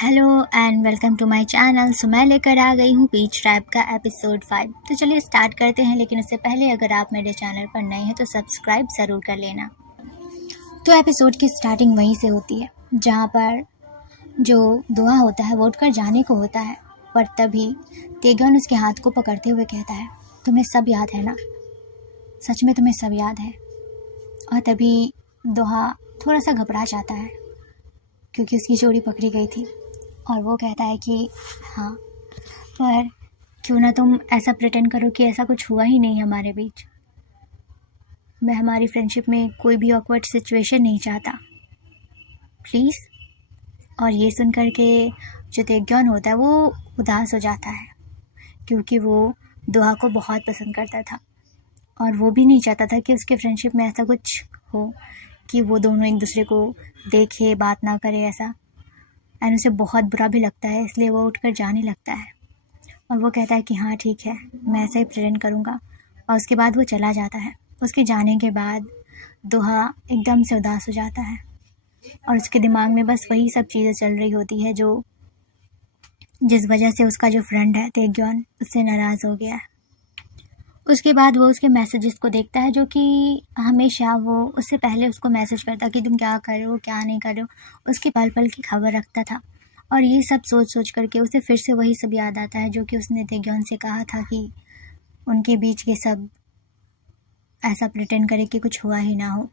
Hello and welcome to my channel. So मैं लेकर आ गई हूँ पीच ट्राइब का एपिसोड 5। तो चलिए स्टार्ट करते हैं, लेकिन उससे पहले अगर आप मेरे चैनल पर नए हैं तो सब्सक्राइब ज़रूर कर लेना। तो एपिसोड की स्टार्टिंग वहीं से होती है जहाँ पर जो दुआ होता है वो उठकर जाने को होता है, पर तभी तेगन उसके हाथ को पकड़ते हुए कहता है, तुम्हें सब याद है ना? सच में तुम्हें सब याद है? और तभी दोहा थोड़ा सा घबरा जाता है क्योंकि उसकी जोड़ी पकड़ी गई थी, और वो कहता है कि हाँ, पर क्यों ना तुम ऐसा प्रिटेंड करो कि ऐसा कुछ हुआ ही नहीं हमारे बीच। मैं हमारी फ्रेंडशिप में कोई भी ऑकवर्ड सिचुएशन नहीं चाहता, प्लीज़। और ये सुन कर के जो तेग्योन होता है वो उदास हो जाता है क्योंकि वो दोहा को बहुत पसंद करता था और वो भी नहीं चाहता था कि उसके फ्रेंडशिप में ऐसा कुछ हो कि वो दोनों एक दूसरे को देखे, बात ना करे ऐसा। एंड उसे बहुत बुरा भी लगता है, इसलिए वो उठकर जाने लगता है और वो कहता है कि हाँ ठीक है, मैं ऐसा ही प्रेजेंट करूँगा। और उसके बाद वो चला जाता है। उसके जाने के बाद दोहा एकदम से उदास हो जाता है और उसके दिमाग में बस वही सब चीज़ें चल रही होती है जो जिस वजह से उसका जो फ्रेंड है तेग्योन उससे नाराज़ हो गया है। उसके बाद वो उसके मैसेजेस को देखता है जो कि हमेशा वो उससे पहले उसको मैसेज करता कि तुम क्या कर रहे हो, क्या नहीं कर रहे हो, उसकी पल पल की खबर रखता था। और ये सब सोच सोच करके उसे फिर से वही सब याद आता है जो कि उसने तेग्योन से कहा था कि उनके बीच ये सब ऐसा प्रिटेंड करे कि कुछ हुआ ही ना हो।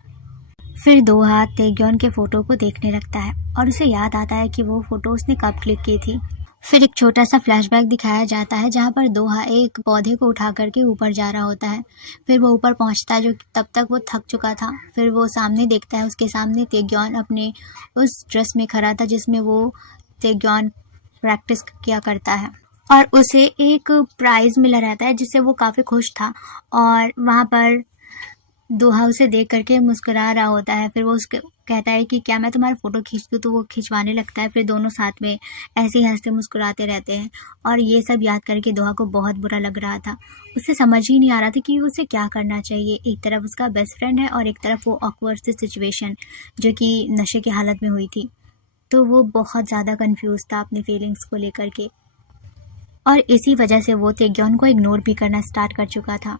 फिर दोहा तेग्योन के फ़ोटो को देखने लगता है और उसे याद आता है कि वो फ़ोटो उसने कब क्लिक की थी। फिर एक छोटा सा फ्लैशबैक दिखाया जाता है जहाँ पर दोहा एक पौधे को उठा करके ऊपर जा रहा होता है। फिर वो ऊपर पहुँचता है, जो तब तक वो थक चुका था। फिर वो सामने देखता है, उसके सामने तेग्योन अपने उस ड्रेस में खड़ा था जिसमें वो तेग्योन प्रैक्टिस किया करता है और उसे एक प्राइज़ मिला रहता है जिससे वो काफ़ी खुश था। और वहाँ पर दोहा उसे देख करके मुस्कुरा रहा होता है। फिर वो उसके कहता है कि क्या मैं तुम्हारा फ़ोटो खींच दूँ, तो वो खिंचवाने लगता है। फिर दोनों साथ में ऐसे ही हंसते मुस्कुराते रहते हैं और ये सब याद करके दोहा को बहुत बुरा लग रहा था। उसे समझ ही नहीं आ रहा था कि उसे क्या करना चाहिए। एक तरफ उसका बेस्ट फ्रेंड है और एक तरफ वो ऑकवर्ड सी सिचुएशन जो कि नशे की हालत में हुई थी। तो वो बहुत ज़्यादा कन्फ्यूज़ था अपनी फीलिंग्स को लेकर के, और इसी वजह से वो तेग्योन को इग्नोर भी करना स्टार्ट कर चुका था।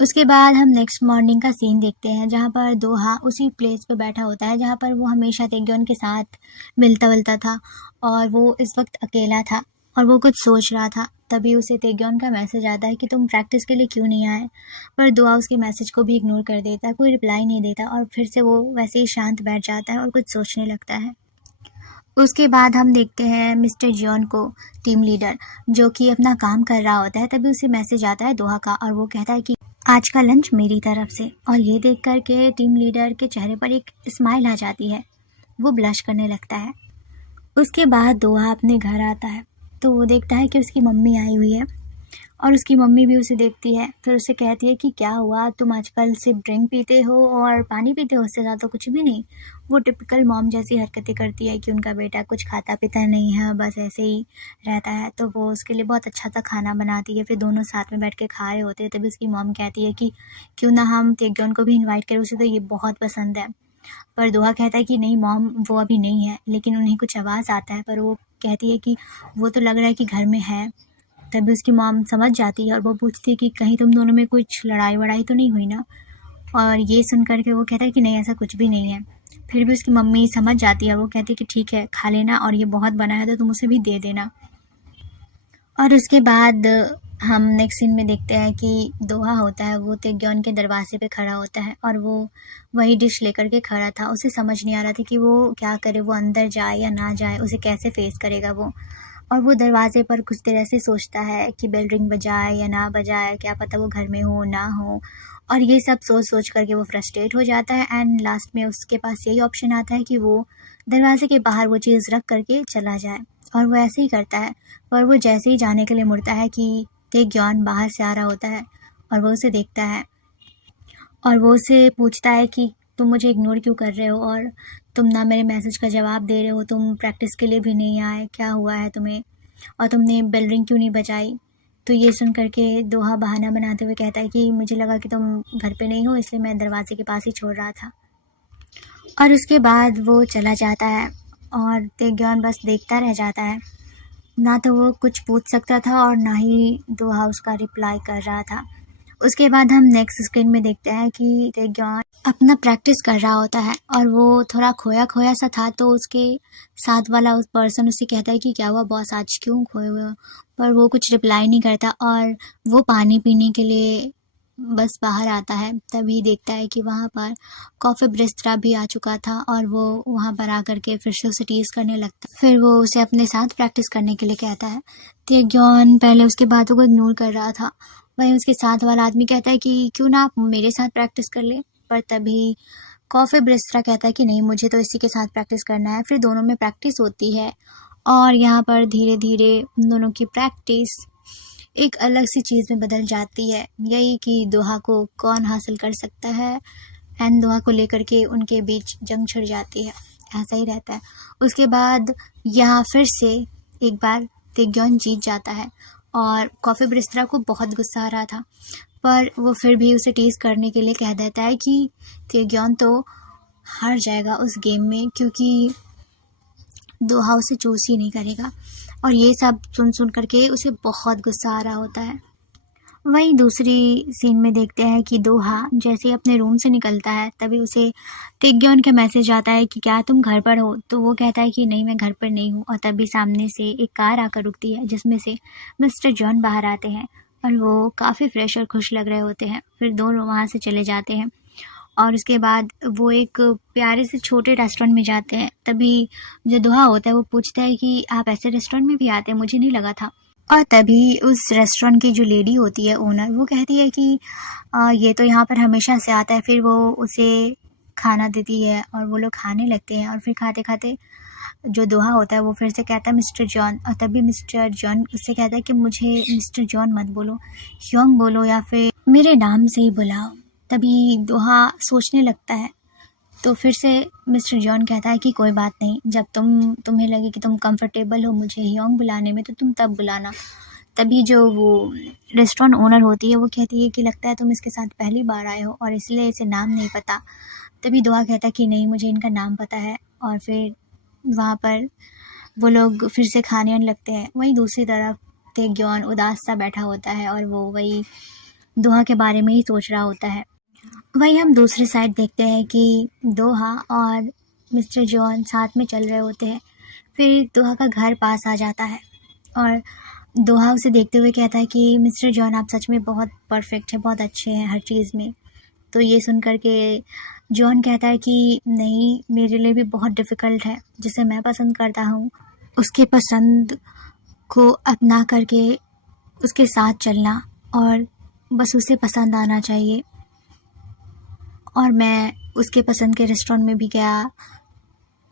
उसके बाद हम नेक्स्ट मॉर्निंग का सीन देखते हैं जहाँ पर दोहा उसी प्लेस पे बैठा होता है जहाँ पर वो हमेशा तेग्योन के साथ मिलता था, और वो इस वक्त अकेला था और वो कुछ सोच रहा था। तभी उसे तेग्योन का मैसेज आता है कि तुम प्रैक्टिस के लिए क्यों नहीं आए। पर दोहा उसके मैसेज को भी इग्नोर कर देता है, कोई रिप्लाई नहीं देता और फिर से वो वैसे ही शांत बैठ जाता है और कुछ सोचने लगता है। उसके बाद हम देखते हैं मिस्टर जियोन को, टीम लीडर, जो कि अपना काम कर रहा होता है। तभी उसे मैसेज आता है दोहा का और वो कहता है कि आज का लंच मेरी तरफ से। और ये देख कर के टीम लीडर के चेहरे पर एक स्माइल आ जाती है, वो ब्लश करने लगता है। उसके बाद दोहा अपने घर आता है तो वो देखता है कि उसकी मम्मी आई हुई है और उसकी मम्मी भी उसे देखती है। फिर उसे कहती है कि क्या हुआ, तुम आजकल सिर्फ ड्रिंक पीते हो और पानी पीते हो, उससे ज़्यादा कुछ भी नहीं। वो टिपिकल मॉम जैसी हरकतें करती है कि उनका बेटा कुछ खाता पीता नहीं है, बस ऐसे ही रहता है। तो वो उसके लिए बहुत अच्छा सा खाना बनाती है। फिर दोनों साथ में बैठ के खा रहे होते हैं। तभी उसकी मॉम कहती है कि क्यों ना हम तेग्योन को भी इन्वाइट करें, उसे तो ये बहुत पसंद है। पर दोहा कहता है कि नहीं मॉम, वो अभी नहीं है। लेकिन उन्हें कुछ आवाज़ आता है, पर वो कहती है कि वो तो लग रहा है कि घर में है। तभी उसकी मॉम समझ जाती है और वो पूछती है कि कहीं तुम दोनों में कुछ लड़ाई वड़ाई तो नहीं हुई ना। और ये सुन कर के वो कहता है कि नहीं, ऐसा कुछ भी नहीं है। फिर भी उसकी मम्मी समझ जाती है, वो कहती है कि ठीक है, खा लेना, और ये बहुत बना है तो तुम उसे भी दे देना। और उसके बाद हम नेक्स्ट सीन में देखते हैं कि दोहा होता है वो तेग्योन के दरवाजे पे खड़ा होता है और वो वही डिश लेकर के खड़ा था। उसे समझ नहीं आ रहा था कि वो क्या करे, वो अंदर जाए या ना जाए, उसे कैसे फेस करेगा वो। और वो दरवाजे पर कुछ देर ऐसे सोचता है कि बेल रिंग बजाए या ना बजाए, क्या पता वो घर में हो ना हो। और ये सब सोच सोच करके वो फ्रस्ट्रेट हो जाता है एंड लास्ट में उसके पास यही ऑप्शन आता है कि वो दरवाजे के बाहर वो चीज़ रख करके चला जाए। और वो ऐसे ही करता है। पर वो जैसे ही जाने के लिए मुड़ता है कि तेग्योन बाहर से आ रहा होता है और वो उसे देखता है और वो उसे पूछता है कि तुम मुझे इग्नोर क्यों कर रहे हो, और तुम ना मेरे मैसेज का जवाब दे रहे हो, तुम प्रैक्टिस के लिए भी नहीं आए, क्या हुआ है तुम्हें, और तुमने बेल रिंग क्यों नहीं बजाई। तो ये सुन करके दोहा बहाना बनाते हुए कहता है कि मुझे लगा कि तुम घर पे नहीं हो, इसलिए मैं दरवाजे के पास ही छोड़ रहा था। और उसके बाद वो चला जाता है और तेग्योन बस देखता रह जाता है। ना तो वो कुछ पूछ सकता था और ना ही दोहा उसका रिप्लाई कर रहा था। उसके बाद हम नेक्स्ट स्क्रीन में देखते हैं कि तेग्योन अपना प्रैक्टिस कर रहा होता है और वो थोड़ा खोया खोया सा था, तो उसके साथ वाला उस पर्सन उससे कहता है कि क्या हुआ बॉस, आज क्यों खोए हुए हो? पर वो कुछ रिप्लाई नहीं करता और वो पानी पीने के लिए बस बाहर आता है। तभी देखता है कि वहाँ पर कॉफ़ी ब्रिस्त्रा भी आ चुका था और वो वहाँ पर आकर के फिर से उसे टीज़ करने लगता है। फिर वो उसे अपने साथ प्रैक्टिस करने के लिए कहता है। तेग्योन पहले उसकी बातों को इग्नोर कर रहा था। वहीं उसके साथ वाला आदमी कहता है कि क्यों ना आप मेरे साथ प्रैक्टिस कर ले। पर तभी कॉफ़ी ब्रिस्त्रा कहता है कि नहीं, मुझे तो इसी के साथ प्रैक्टिस करना है। फिर दोनों में प्रैक्टिस होती है और यहाँ पर धीरे धीरे उन दोनों की प्रैक्टिस एक अलग सी चीज़ में बदल जाती है, यही कि दोहा को कौन हासिल कर सकता है। एंड दोहा को लेकर के उनके बीच जंग छिड़ जाती है। ऐसा ही रहता है। उसके बाद यहाँ फिर से एक बार तेग्योन जीत जाता है और कॉफ़ी ब्रिस्त्रा को बहुत गुस्सा आ रहा था, पर वो फिर भी उसे टीज़ करने के लिए कह देता है कि तेग्योन तो हार जाएगा उस गेम में, क्योंकि दोहा उसे चूज ही नहीं करेगा। और ये सब सुन सुन करके उसे बहुत गुस्सा आ रहा होता है। वहीं दूसरी सीन में देखते हैं कि दोहा जैसे ही अपने रूम से निकलता है तभी उसे तेग्योन का मैसेज आता है कि क्या तुम घर पर हो? तो वो कहता है कि नहीं, मैं घर पर नहीं हूँ। और तभी सामने से एक कार आकर रुकती है जिसमें से मिस्टर जॉन बाहर आते हैं और वो काफ़ी फ्रेश और खुश लग रहे होते हैं। फिर दोनों वहाँ से चले जाते हैं और उसके बाद वो एक प्यारे से छोटे रेस्टोरेंट में जाते हैं। तभी जो दोहा होता है वो पूछता है कि आप ऐसे रेस्टोरेंट में भी आते हैं, मुझे नहीं लगा था। और तभी उस रेस्टोरेंट की जो लेडी होती है ओनर, वो कहती है कि ये तो यहाँ पर हमेशा से आता है। फिर वो उसे खाना देती है और वो लोग खाने लगते हैं। और फिर खाते खाते जो दोहा होता है वो फिर से कहता है मिस्टर जॉन। और तभी मिस्टर जॉन उससे कहता है कि मुझे मिस्टर जॉन मत बोलो, ह्योंग बोलो या फिर मेरे नाम से ही बुलाओ। तभी दोहा सोचने लगता है। तो फिर से मिस्टर जॉन कहता है कि कोई बात नहीं, जब तुम्हें लगे कि तुम कंफर्टेबल हो मुझे ह्योंग बुलाने में तो तुम तब बुलाना। तभी जो वो रेस्टोरेंट ओनर होती है वो कहती है कि लगता है तुम इसके साथ पहली बार आए हो और इसलिए इसे नाम नहीं पता। तभी दोहा कहता है कि नहीं, मुझे इनका नाम पता है। और फिर वहाँ पर वो लोग फिर से खाने आने लगते हैं। वहीं दूसरी तरफ तेग्योन उदास सा बैठा होता है और वो वही दोहा के बारे में ही सोच रहा होता है। वहीं हम दूसरी साइड देखते हैं कि दोहा और मिस्टर जॉन साथ में चल रहे होते हैं। फिर दोहा का घर पास आ जाता है और दोहा उसे देखते हुए कहता है कि मिस्टर जॉन आप सच में बहुत परफेक्ट हैं, बहुत अच्छे हैं हर चीज़ में। तो ये सुन कर के जॉन कहता है कि नहीं, मेरे लिए भी बहुत डिफ़िकल्ट है, जिसे मैं पसंद करता हूँ उसके पसंद को अपना करके उसके साथ चलना और बस उसे पसंद आना चाहिए। और मैं उसके पसंद के रेस्टोरेंट में भी गया।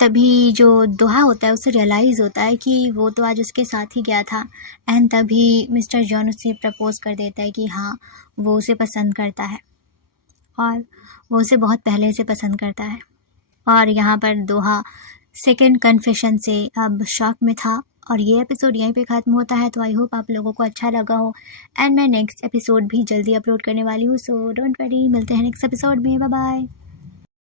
तभी जो दोहा होता है उसे रियलाइज़ होता है कि वो तो आज उसके साथ ही गया था। एंड तभी मिस्टर जॉन उसे प्रपोज़ कर देता है कि हाँ, वो उसे पसंद करता है और वो उसे बहुत पहले से पसंद करता है। और यहाँ पर दोहा सेकंड कन्फेशन से अब शॉक में था। और ये एपिसोड यहीं पे ख़त्म होता है। तो आई होप आप लोगों को अच्छा लगा हो। एंड मैं नेक्स्ट एपिसोड भी जल्दी अपलोड करने वाली हूँ, सो डोंट वरी, मिलते हैं नेक्स्ट एपिसोड में। Bye bye.